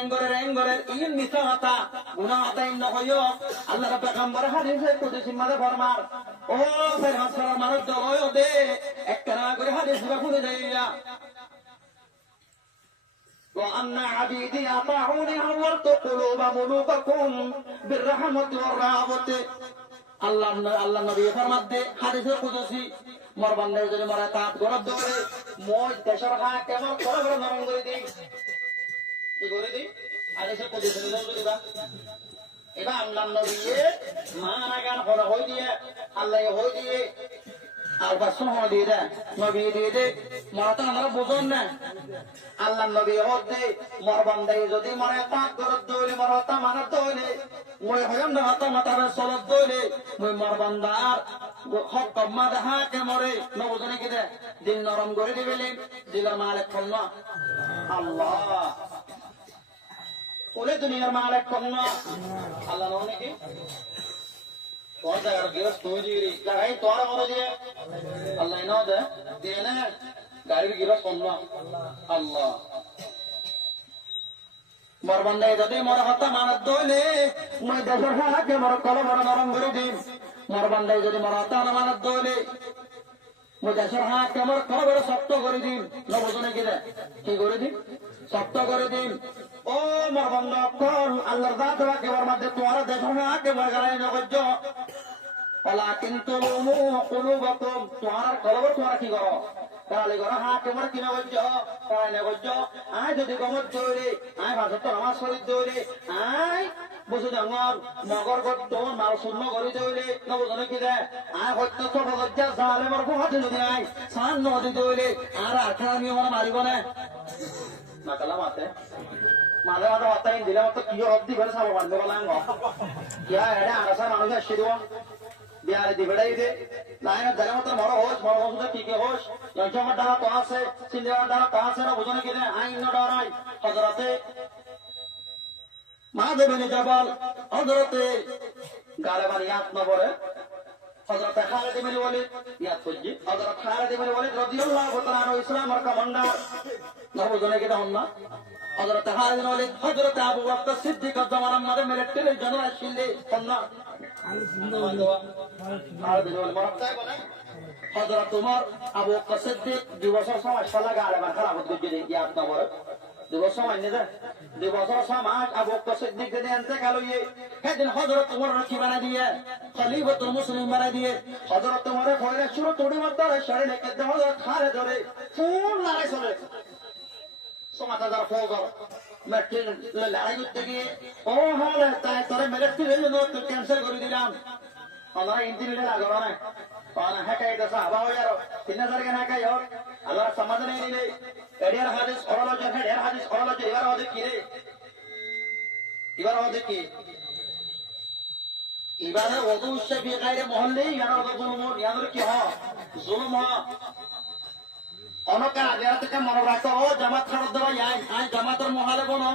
এঙ্গরে in মিথ্যা কথা গুনাহ হতা ইন নহয় আল্লাহর পয়গম্বর হাদিসে কুদসি মাদে ফরমার ও ফের হাসরা মানুষ দয় দে একরা করে হাদিস রাখুন দেয়া وأن عبيدي أطاعوني عورت قلوب ملوككم بالرحمة والرهبة আল্লাহ নবী ফরমান দে হাদিসে কুদসি মোর বান্দা যদি মরা তাত গরব ধরে মই দেশর হা কেমন বড় নরম করে দিই কি করে দিই হাদিসে কুদসি দিবা এবার আল্লাহ নবী মানা গান হলো হই দিয়ে আল্লাহ হই দিয়ে আর বাসন হলো দিয়ে দে নবী দিয়ে দে মরা তো আমরা বুঝুন না আল্লাহ নবী হতে মোর বান্দা যদি মরা তাত গরব ধরে মরা তা মানা ধরে মই হয়ম না হাতা মাতারে সলত দইলে মই মোর বান্দার হক কম্মা দেখা কে মরে নবজনে কি দে দিন নরম করে দিবেলে দিলার মালিক কোন আল্লাহ ওলে দুনিয়ার মালিক কোন আল্লাহ নয় কি তোর জায়গার গিরস তুই দিবি লাগাই তোর মনে দিয়ে আল্লাহ না দে দিয়ে না গাড়ির গিরস কোন আল্লাহ মোর বান্দা যদি মোর হতা মানত দইলে মই দেশের হাকে মোর কলম নরম করে দিন মোর বান্দা যদি মোর হতা মানত দইলে মই দেশের হাকে মোর কলম শক্ত করে দিন নবজনে গেলে কি করে দিন শক্ত করে দিন ও মোর বান্দা কোন আল্লাহর জাত কেবল মধ্যে তোমার দেশের হাকে মই গাড়াই নগজ্জ ওলা কিন্তু কুলুবাকুম তোমার কলম তোমার কি করো তাহলে ঘর হা তোমার কিনা গজ্জ পড়াই না গজ্জ আয় যদি গমত দৌড়ে আয় ভাষা আমার শরীর দৌড়ে আয় বুঝে ডাঙর মগর গত মাল শূন্য করে দৌড়ে নবজনে কি দেয় আয় হত্য ছোট গজ্জা জালে আমার হাতে যদি আয় সান নদী দৌড়ে আর আখা আমি আমার মারিব না মাতালা মাতে মাঝে মাঝে হতাই দিলে মতো কি অব্দি করে চাব বান্ধব লাঙ্গ কিয়া এটা আগাছা মানুষ আসছে দিব বিহারে দিবেড়াই দে লাইন ধরে মতো বড় হোস টিকে হোস জমজমার দ্বারা তো আছে সিন্ধেওয়ার দ্বারা তো আছে না বুঝনে কিনে আইন ডরাই হজরতে মহাদেবের জবাল হজরতে গালেবান ইয়াত নবরে হজরতে খালেদ ইবনে ওয়ালিদ ইয়াত করজি হজরত খালেদ ইবনে ওয়ালিদ রাদিয়াল্লাহু তাআলা আনহু ইসলামের কমান্ডার না বুঝনে কিনে হন না হজরতে খালেদ ইবনে ওয়ালিদ হজরতে আবু বকর সিদ্দিক জামানার মধ্যে মিলিটারি জেনারেল ছিলেন হন না হযরত উমর আবু বকর সিদ্দিক 2 বছর সময় শালা গালেবান খারাপত গজে ইয়াত নবরে 2 বছর সময় নেদা 2 বছর সময় আবু বকর সিদ্দিক কে আনতে গেল সেদিন হযরত উমর কি বানা দিয়ে খলিফাতুল মুসলিম বানা দিয়ে হযরত উমরে কইরা শুরু তোড়ি মারতে শরীরে লেকে হযরত খালেদ ধরে ফুল লড়াই চলে সমাজা যারা ফৌজর মেট্রিক লড়াই করতে গিয়ে ও হলে তাই তোরে মেট্রিক তো ক্যান্সেল করে দিলাম আমরা ইঞ্জিনিয়ার লাগলো না পানা হেকাই দসা হবা হই আর 3000 কে না কাই হোক আল্লাহ সমাধান নিলে এডিয়ার হাদিস অরলজ এবার ওদের কি রে এবার ওদের কি এবারে ওদু শফি গায়রে মহল্লে ইয়ার ওদের জুলুম কি হয় জুলুম হয় অনকা আগে থেকে মনে রাখো ও জামাত খারাপ দেওয়া আই জামাতের মহালে বনো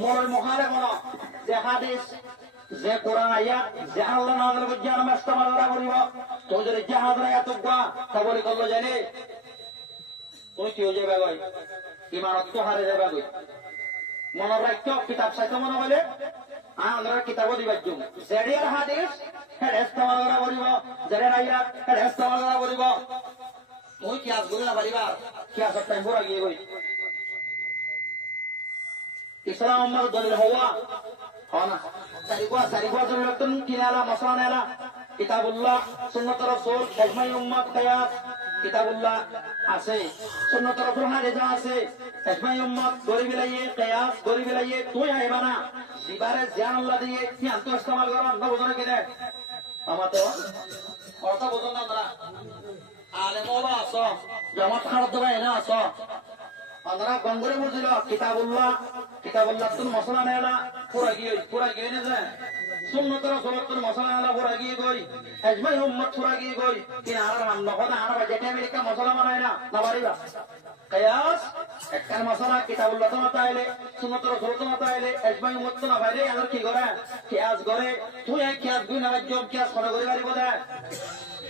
মোর মহালে বনো যে হাদিস যে কোরআন আয়াত যে আল্লাহ নাযিল করেছেন আমরা ইস্তেমাল করিব তো যদি জাহাজরা এত গা তা বলি করলো জানে তুই কি হয়ে যাবে গই ইমারত তো হারে যাবে গই মনে রাখো কিতাব সাইতে মনে বলে আমরা কিতাব দিবার জন্য জেডিয়ার হাদিস হেড ইস্তেমাল করিব জেডিয়ার আয়াত হেড ইস্তেমাল করিব তুই কি আজ গই না বাড়িবার কি আজ টাইম পুরা গিয়ে গই ইসলাম আমার দলিল হওয়া হনা সারিগোয়া জরুরতুন কিনালা মাসানালা কিতাবুল্লাহ সুন্নাত রাসূল ইজমাই উম্মত কিয়াস কিতাবুল্লাহ আছে সুন্নাত রাসূল হাদিস আছে ইজমাই উম্মত গরিব লাইয়ে কিয়াস গরিব লাইয়ে তুই আইবানা দিবারে জান আল্লাহ দিয়ে কি আন্ত ইস্তেমাল করা না বুঝনে কি দেয় আমাতে কথা বুঝন না তোরা আলেম ওলা আসো জামাত খারাপ দেবে না আসো আমরা গঙ্গরে বুঝিল কিতাবুল্লাহ তুন মশলা নেলা পুরা গিয়ে না যায় সুন্নত রাসূলের মশলা নেলা পুরা গিয়ে গই ইজমাই উম্মত পুরা গিয়ে গই কি আর মান নকনা আর যেটা আমেরিকা মশলা বানায় না বাড়িবা কিয়াস একটা মশলা কিতাবুল্লাহ তো তাইলে সুন্নত রাসূল তো তাইলে ইজমাই উম্মত তো না বাইরে আর কি করে কিয়াস করে তুই এক কিয়াস গুণ না জব কিয়াস করে পারিব না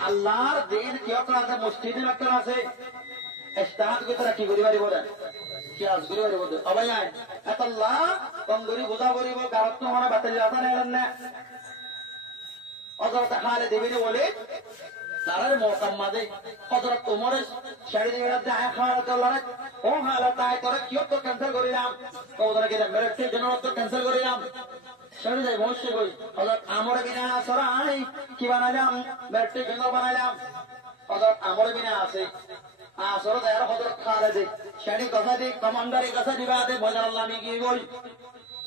আল্লাহর দিন কি আছে মসজিদে রাখতে আছে ইস্তাহাদ করে কি করি পারিব না পেঁয়াজ করে বাড়ি বলতে অবাই আয় এতল্লা কম করি বোঝা করিব গারত তো মানে বাতিল যাতা নেন না হযরত খালিদ ইবনে ওয়ালিদ তারার মোকাম্মাদে হযরত ওমরের শাড়ি দিয়ে যায় খালিদ আল্লাহ ও হালা তাই তোরা কিও তো ক্যান্সেল করিলাম ওদের কে মেরে কে জন্য তো ক্যান্সেল করিলাম শাড়ি যাই বসে কই হযরত আমর বিনা সরাই কি বানাইলাম মেরে জন্য বানাইলাম হযরত আমর বিনা আছে আসর দেয়ার হযরত খালিদ শাড়ি কথা দি কমান্ডারি কথা দিবা দে মজার আল্লাহ মি কি কই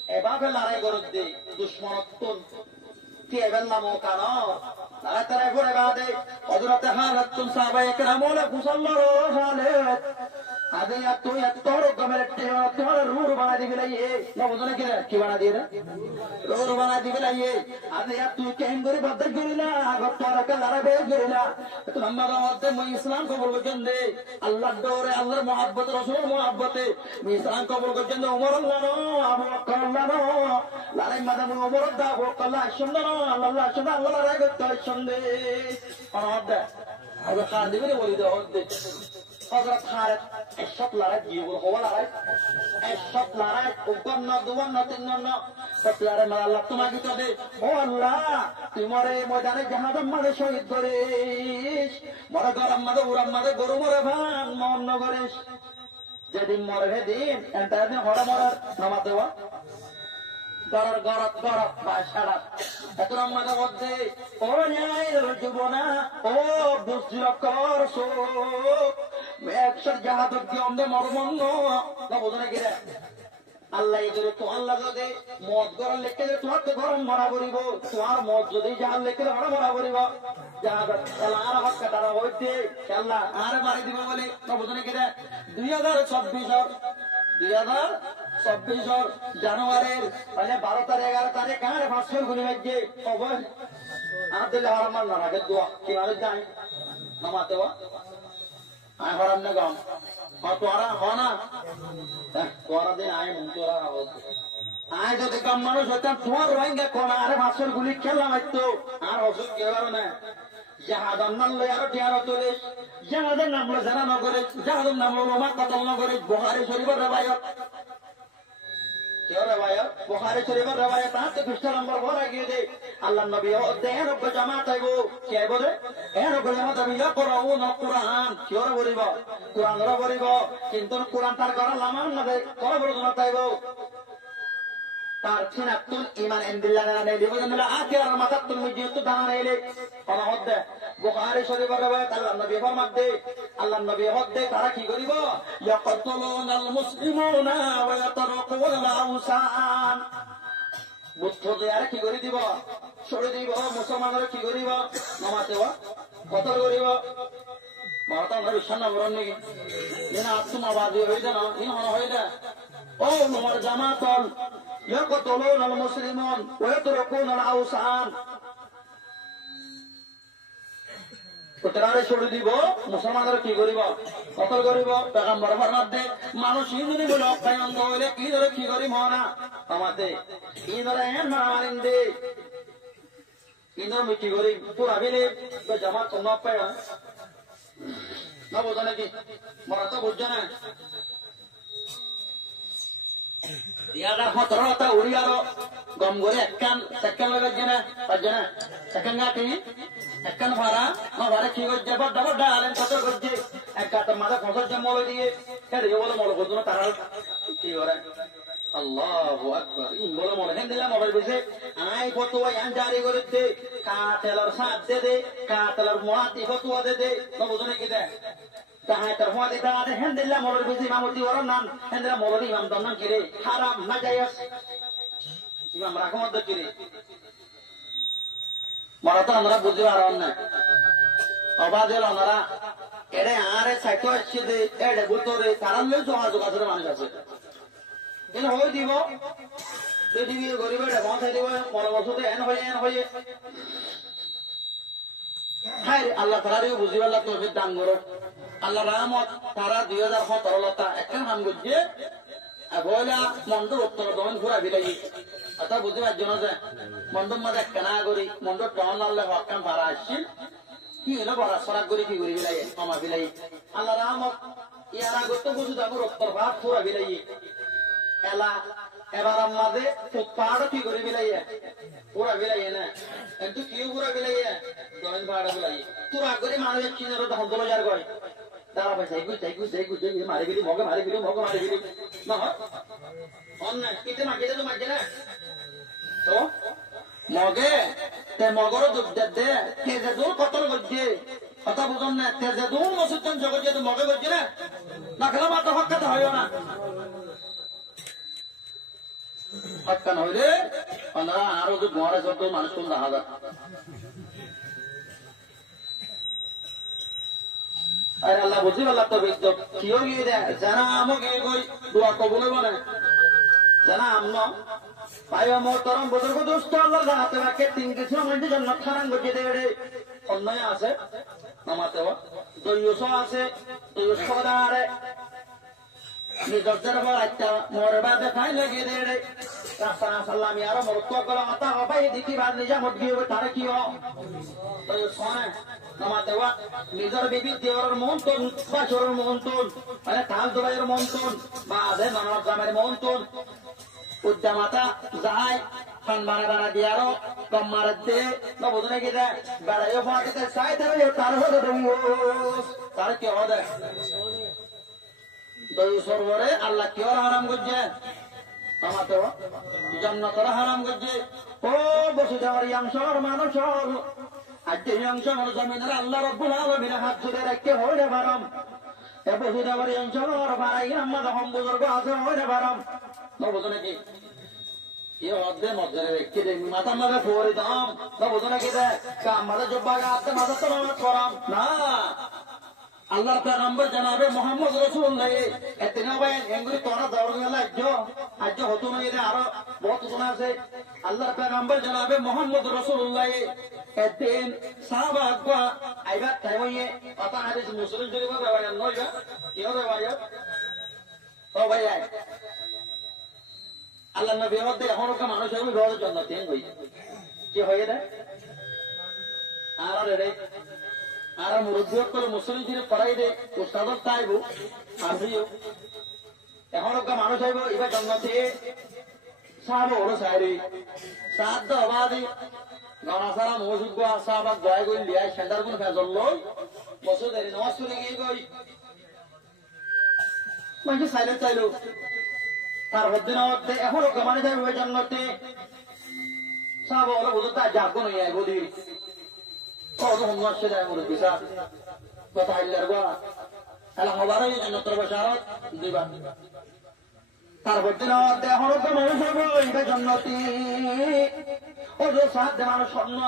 এভাবে লড়াই করতে দে দুশমনত্ব কি এবেলা মোকানো তারা তারা ঘুরে বাদে হযরত খালিদ তুম সাহাবায়ে কেরামুল মুসাল্লারো খালিদ আদে তুই তোর গমের তোর রুর বানা দিবি লাইয়ে না বুঝনে কি বানা দিয়ে রুর বানা দিবি লাইয়ে আদে তুই কেন করে বদল করিলা গতর কে লড়াবে করিলা তো আমরা মধ্যে মই ইসলাম কবুল করছেন দে আল্লাহর ডোরে আল্লাহর মহব্বত রাসূল মহব্বতে মই ইসলাম কবুল করছেন দে ওমর আল্লাহ নো আবু বকর আল্লাহ নো লড়াই মাদাম ওমর দা ও আল্লাহ সুন্দর আল্লাহ সুন্দর আল্লাহ লড়াই করতে সন্দে অনদা আর খালিদ বলে বলি দাও হযরত খালিদ এসব লড়াই জীবন হওয়া লড়াই এসব লড়াই উগন্ন দুবন্ন তিনন্ন সব লড়াই মার আল্লাহ তোমাকে তো দে ও আল্লাহ তোমারে ময়দানে জাহাদাম মাঝে শহীদ করিস মরে গরম মাঝে উড়াম মাঝে গরু মরে ভান মন নগরিস যেদিন মরে সেদিন এন্টার দিন হরে মরার নামা দেওয়া গরর গরত গরত বাসারা এখন আমাদের মধ্যে ও ন্যায় যুবনা ও বুঝল কর শোক একশো জাহাদত দিয়ে অন্ধে মরমন্ন না বোঝো না কিরা আল্লাহ যদি তোমার লাগে মদ গরম লেখে তোমার তো গরম মরা করিব তোমার মদ যদি জাহাজ লেখে ওরা মরা করিব জাহাজ আর হক কাটারা হইতে আল্লাহ আর মারি দিব বলে না বোঝো না কিরা 2024 জানুয়ারির মানে 12 তারিখ 11 তারিখ কারে 500 গুলি মাইছে খবর আদলে হারামান না আগে দোয়া কি আরে যাই নামাতে ওয়া আয় হারাম না গাম তোরা হনা তোরা দিন আয় মন তোরা আয় যদি কম মানুষ হইতাম তোমার রোহিঙ্গা কোন আরে 500 গুলি খেলা মাইতো আর হসুল কেবার না জাহাদান নাম লই আরো টিয়ার তোলে জাহাদের নাম লই জানা নগরে জাহাদের নাম লই ওমা কতল নগরে বুখারী শরীফের রবায়ত বুখারী শরীফের রবায়ত আছে পৃষ্ঠা নম্বর বড় গিয়ে দে আল্লাহর নবী দেন রব জামাত আইবো কে বলে এ রব জামাত আমি কোরআন কোরআন কিওর বলিব কোরআন র বলিব কিন্তু কোরআন তার করা লামান না করা বড় জামাত আইবো তার সিনাতুল ঈমান ইনবিল্লাহ না নেই বলেন আখির মাতাতুল মুজিয়ত দানা নেইলে কোনা হদ্দে বুখারী শরীফের রবায়াত আল্লাহর নবী ফরমাতে আল্লাহর নবী হদ্দে তারা কি করিব ইয়াকতুলুনাল মুসলিমুনা ওয়া ইয়াতারাকুল আউসান বুদ্ধে আর কি করি দিব ছড়ে দিব মুসলমানরা কি করিব নামাতে ওয়া কতল করিব মাতা ধরে সানা বরণ নাকি এনা আত্মবাদী হইদা না ইন হইদা ও তোমার জামাতল ইয়াকতুলুনাল মুসলিমুন ওয়া ইয়াতারাকুল আউসান তোরারে ছড়ে দিব মুসলমানরা কি করিব কতল করিব পয়গম্বর ফরমাতে মানুষ যদি বলে অকায়ন্দ হইলে কি ধরে কি করি মনা আমাতে কি ধরে এন মারামারিন দে কি ধরে কি করি পুরা বিলে তো জামাত কোন পায় না বোঝা নাকি মরা তো বুঝছে না দিয়াটা 17টা উড়িয়ালো গম করে একখান সেকেন্ড লাগাচ্ছে না পারছে না সেকেন্ড গাটি একখান ভাড়া ভাড়া কি করছে বড্ডা বড্ডা আলেন কত করছে এক গাটা মাথা ফসলছে মল দিয়ে বলে মল করতো না তারা কি করে আল্লাহু আকবার ইন বলে মনে হেন দিলাম মোবাইল বসে আই ফতোয়া ইয়ান জারি করে দে কাতেলার সাথ দে দে কাতেলার মুআতি ফতোয়া দে দে তো বুঝনে কি দে তাহাই তার মুআতি দা হেন দিলাম মোবাইল বসে ইমামতি ওরন নাম হেন দিলাম মোবাইল ইমাম দন নাম কিরে হারাম না জায়েজ ইমাম রাখমত দে কিরে মারা তো আমরা বুঝতে পারলাম না অবাদেল আমরা এরে আরে সাইতো আসছে দে এড়ে বুতরে কারণ লই যোগাযোগ আছে মানুষ আছে এন হই দিব যদি গরিবের পৌঁছাই দিব মনে বছর এন হয়ে হাই আল্লাহ তারারিও বুঝি আল্লাহ তৌফিক দান করো আল্লাহ রহমত তারা 2017 লতা একটা নাম গজ্জে বইলা মন্ডল উত্তর দমন ঘুরা বিলাই আচ্ছা বুঝতে পারছো না যে মন্ডল মাঝে কেনা করি মন্ডল টন আল্লাহ হকাম ভাড়া আসছি কি হলো বড় সরাক করি কি করি বিলাই কমা বিলাই আল্লাহ রহমত ইয়ার আগে তো বুঝু যাবো রক্তর ভাত পুরা বিলাইয়ে এলা এবার আমাদের পাহাড় কি করে বিলাইয়া পুরা বিলাইয়ে না কিন্তু কেউ পুরা বিলাইয়া জমিন পাহাড় বিলাইয়ে তোর আগে মানুষ চিনের তখন দল যার করে দাঁড়া ভাই যাই মারি গেলি মগে মারি গেলি না অন্য কিতে মাগিয়ে তো মাগিয়ে না তো মগে তে মগরও দুধ দে তেজে দূর কতল করছে কথা বুঝুন না তেজে দূর মসুদ্দান জগৎ যেহেতু মগে করছে না খেলা মাত্র হকাতে হয় না হকান হইলে ওনারা আরো যে ঘরে যত মানুষ কোন দেখা যায় আরে আল্লাহ বুঝি আল্লাহ তো বিদ্য কিও গিয়ে দেয় জানা আমাকে কই দোয়া কবুল হবে না জানা আমনো পাইবা মোহতরম বুজুর্গ দোস্ত আল্লাহর হাতে রাখে তিন কিছু মধ্যে জান্নাত খারান গজিয়ে দেবে অন্যায় আছে নামাতে দইয়স আছে দইয়স খবরারে নিজের বড় একটা মোর বাদে খাই লাগিয়ে দেবে রাস্তা সাল্লামি আর মোর তো গলা মাথা হবে দেখি বাদ নিজামত গিয়ে তার কি হ দইয়স হয় নামাতে নিজের বিবি দেওয়ার মন্তন বাসরের মন্তন মানে তাল দুবাইয়ের মন্তন বা আধে মানব জামের মন্তন উদ্দামাতা যাই খান বানা দিয়ারো কম মারা দে নবুদনে কি দে বেড়াইও ফাঁকে চাই ধরে তার হলে তার কি হবে দই সরবরে আল্লাহ কি হারাম করছে আমাতে জান্নাতের হারাম করছে ও বসে যাওয়ার অংশর মানুষ আজকে অংশ জমিনের আল্লাহ রব্বুল আলামিন হাত ধরে রাখতে হইলে বারম এ বসে যাওয়ার অংশর বাড়াই আমাদের হম বুজুর্গ আছে হইলে বারম নবুদনে কি মাথা মাথা ফোরে দাম বুঝো নাকি আমাদের জব্বাকে আসতে মাথা তো করাম না আল্লাহর পেগম্বর জানাবে মোহাম্মদ রাসূলুল্লাহ এতনা ভাই এঙ্গুরি তোরা দৌড় গেল আজ হতো না এদের আরো বহুত শোনা আছে আল্লাহর পেগম্বর জানাবে মোহাম্মদ রাসূলুল্লাহ এদিন সাহাবা আকবা আইবার তাইয়ে কথা হাদিস মুসলিম শরীফ বাবা নয়বা কি হবে ভাই ও ভাই আল্লাহ নবীর মধ্যে এখনো মানুষ হবে বিবাহের জন্য চেঞ্জ হয়ে কি হয়ে দেয় আর মুরব্বী করে মুসলিম যিনি পড়াই দে উস্তাদর চাইব আসিও এখনো মানুষ হইব এবার জন্মতে সাহাব ওরা চাইরে সাহায্য অবাধি গণা সারা মহসুদ সাহাবাদ দয়া করে লিয়ায় সেন্টার কোন ফেজল লই বছর দেরি নমাজ পড়ে গিয়ে গই মানুষ সাইলেন্ট চাইলো তার মধ্যে এখনো মানে যাবে ওই জন্মতে সাহাব ওরা বুঝতে যাবো নই বদি কত হচ্ছে যায় মরে দিশা কথা আইলার গা এলা হবার এই জন্নতর বসারত দিবা তার মধ্যে এখনো মানুষ হবে ওইটা জন্মতি ও যে সাহায্য মানুষ স্বর্ণ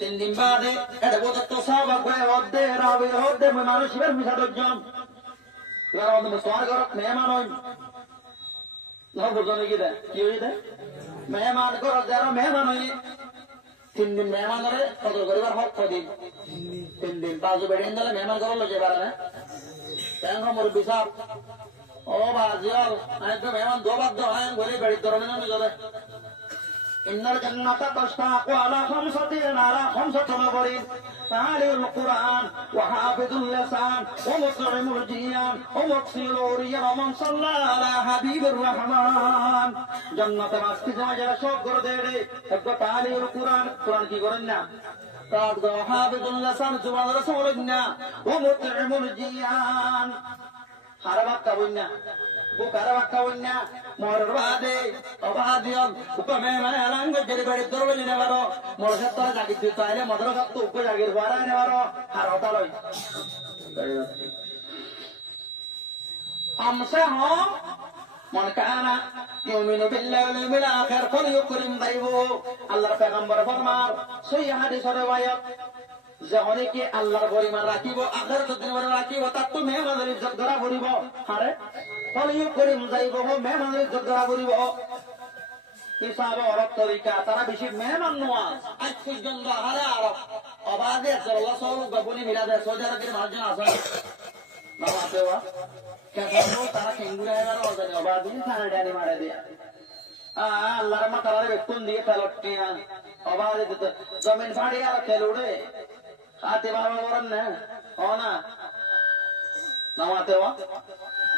তিন দিন বাদে এটা বোধ তো সব হদ্দে রাবে হদ্দে মানুষ এবার মিশা দর্জন এবার আমাদের স্বর্গ মেহমান হই বুঝনে কি দেয় কি হয়ে দেয় মেহমান করো যারা মেহমান হই 3 দিন মেহমান ধরে কত করিবার হক দিন 3 দিন বাজু বেড়ে দিলে মেহমান করো লোকে পারে না কেন মোর বিশাপ ও বাজিয়াল একদম মেহমান দোবার দো হ্যাঁ ঘরে বেড়ে ধরে না নিজরে إن الجنة تشتاق على 5 نفر تعالي القرآن وحافظ اللسان ومطعم الجيان ومقصي الأوريان ومن صلى على حبيب الرحمن جنة مسكي جاجة شوق ديري ابقى تعالي القرآن قرآن کی قرآن وحافظ اللسان سبحان رسول الله ومطعم الجيان حربك بنا বুকারাবাক্কা বন্যা মরের বাদে অবাদিয়ম উপমে মানে আলাঙ্গ জেরি বাড়ি দরবে নিনে পারো মোর সত্তর জাগি দিত আইলে মদর সত্ত উপ জাগির বাড়া নিনে পারো আর হতালই আমসে হম মন কানা ইউমিনু বিল্লাহি ওয়াল ইয়াউমিল আখির ফালইউকরিম দাইবু আল্লাহর পয়গম্বর ফরমান সহিহ হাদিসের riwayat যখনই কি আল্লাহর পরিমাণ রাখিব আখিরাতের দিন রাখিব তার তো মেহমানের ইজ্জত করা করিব আরে ফালইউকরিম দাইবু মেহমানের ইজ্জত করা করিব হিসাব আরব তরিকা তারা বেশি মেহমান নওয়াজ আজ পর্যন্ত হারে আরব অবাধে সাল্লাল্লাহু আলাইহি ওয়াসাল্লাম গবনি মিলাদে সৌদি আরবের মানুষজন আছে না বাতেওয়া কেন তারা কেঙ্গুরা এবার ওদের অবাধে সারা ডানি মারে দিয়া আল্লাহর মাতারে বেকুন দিয়ে ফেলটিয়া অবাধে জমিন ফাড়ি আর খেলুড়ে হাতে বাবা বলেন না ও না নামাতে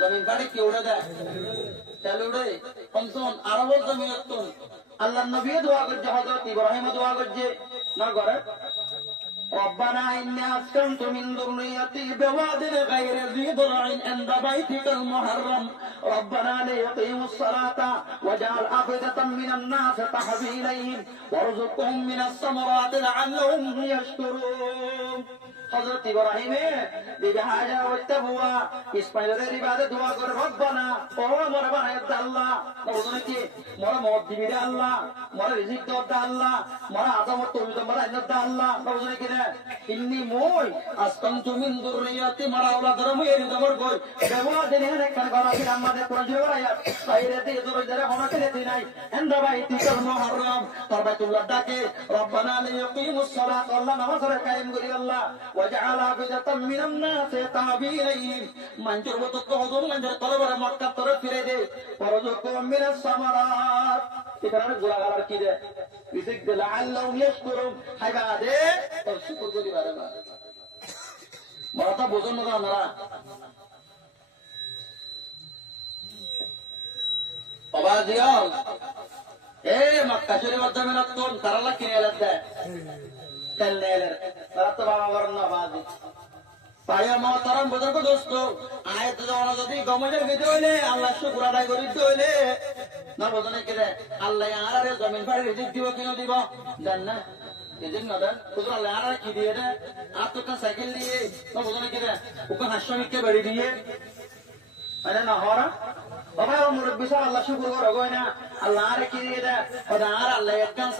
জমিন পাড়ে কি উড়ে দেয় তেল উড়ে কমসন আরব জমিন আল্লাহ নবী দোয়া করছে হযরত ইব্রাহিম দোয়া করছে না করে ربنا إني أسكنت من ذريتي بواد غير ذي ضرع عند بيتك المحرم ربنا ليقيموا الصلاة واجعل أفئدة من الناس تهوي إليهم وارزقهم من الثمرات لعلهم يشكرون হযরত ইব্রাহিমে বিবি হাজরা ওয়াত্তাবুয়া ইসমাঈলের ইবাদত দোয়া করে রব্বানা ও মোর বানায় আল্লাহ বলুন কি মোর মত দিবি রে আল্লাহ মোর রিজিক দাও দে আল্লাহ মোর আযামত তুমি তো মোর আইনত দে আল্লাহ বলুন কি না ইন্নী মই আসকানতু মিন যুররিয়াতি মারা আওলাদর মুয়ের দমর কই দেওয়া দেনে রে কান গলা কি আমাদের কোন জোড়ায়া বাইরে দিয়ে জোরে জোরে হনা করে দিই নাই এন্ডা বাইতি কর মুহররম তরবাতুল্লাহ ডাকে রব্বানা লিয়াকিমুস সালাত আল্লাহ নামাজের কায়েম করি আল্লাহ وجعل عبدة من الناس تهوي إليهم من جربت القهضون من جربت طلبة مكة طرف فريدي ورزقهم من الثمرات إذا غلا غلا كده يسجد لعلهم يشكرون هاي بعد طب شكر قولي بعد ما مرتا بوزن مغا نرا بابا ديال ايه مكة شريف الدمين الطول ترى لك كنية لده তেলের তারা তো বাবা বলেন না বাজি পায়া মহতারাম বুজুর্গ দোস্ত আয়াত যখন যদি গমনের ভিতরে হইলে আল্লাহ শুকর আদায় করি হইলে না বোঝনে কেরে আল্লাহ আরে জমিন বাড়ি রিজিক দিব কিনো দিব জান না রিজিক না দেন হুজুর আল্লাহ আরে কি দিয়ে দে আর তো কা সাইকেল দিয়ে না বোঝনে কেরে ওকে হাসমিককে বাড়ি দিয়ে আরে না হরা বাবা মুরব্বি সাহেব আল্লাহ শুকর করো গয় না আল্লাহ আরে কি দিয়ে দে ওদা আর আল্লাহ একদম